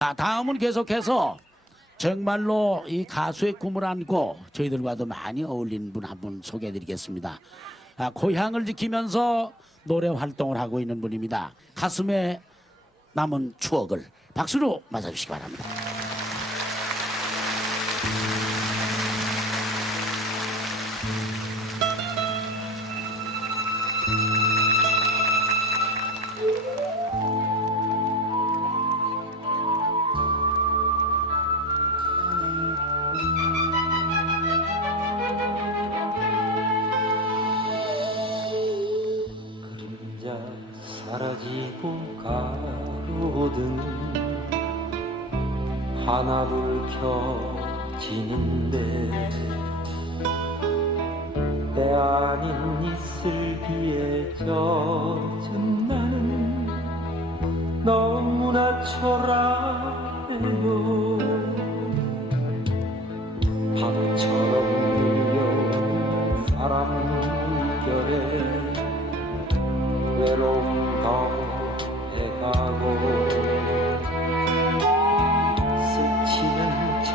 자, 다음은 계속해서 정말로 이 가수의 꿈을 안고 저희들과도 많이 어울리는 분 한 분 소개해 드리겠습니다. 아, 고향을 지키면서 노래 활동을 하고 있는 분입니다. 가슴에 남은 추억을 박수로 맞아주시기 바랍니다. 사라지고 가로등 하나둘 켜지는데 때 아닌 이슬비에 젖은 나는 너무나 초라해요 바보처럼 밀려오는 사람 물결에 외로움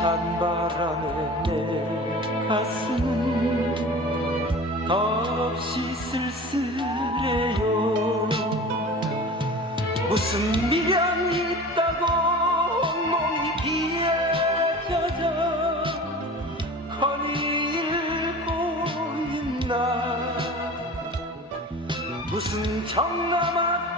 찬 바람에 내 가슴은 더없이 쓸쓸해요. 무슨 미련이 있다고 몸이 비에 젖어 거닐고 있나? 무슨 정 남았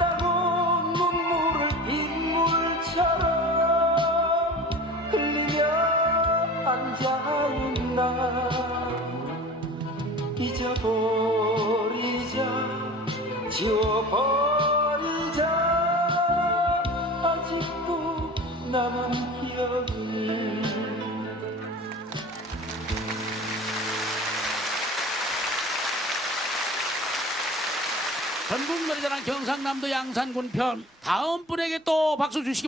나 잊어버리자 지워버리자 아직도 남은 기억이 전국 노래자랑 경상남도 양산군 편 다음 분에게 또 박수 주시기 바랍니다.